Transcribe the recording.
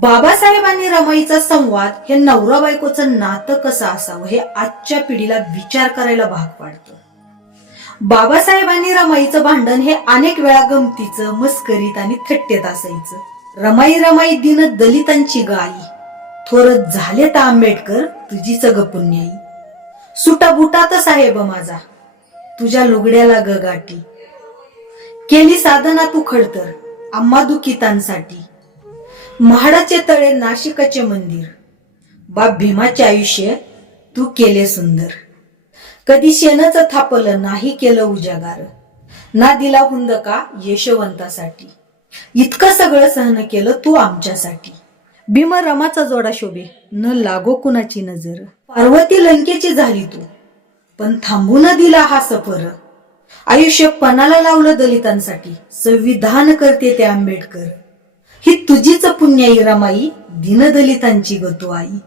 बाबासाहेबांनी रमाईचा संवाद हे नवरा बायकोचं नातं कसं असावं हे आजच्या पिढीला विचार करायला भाग पाडतं. बाबासाहेबांनी रमाईचं भांडण हे अनेक वेळा गमतीचं मस्करीत आणि थट्टेत असायचं. रमाई रमाई दिन दलितांची गाई. थोरत झाले तर आंबेडकर तुझी सग पुण्याई सुटा बुटात साहेब माझा. तुझ्या लुगड्याला ग गाठी केली साधना तू खडतर आम्हा दुखितांसाठी. म्हाडाचे तळे नाशिकाचे मंदिर. बाप भीमाचे आयुष्य तू केले सुंदर. कधी शेणाचं थापलं नाही केलं उजागार. ना दिला हुंदका यशवंतासाठी. इतकं सगळं सहन केलं तू आमच्यासाठी. भीम रमाचा जोडा शोभे न लागो कुणाची नजर. पार्वती लंकेची झाली तू पण थांबू न दिला हा सफर. आयुष्य पणाला लावलं दलितांसाठी संविधान करते ते आंबेडकर. ही तुझीच पुण्य रमाई दीनदलितांची गतो आई.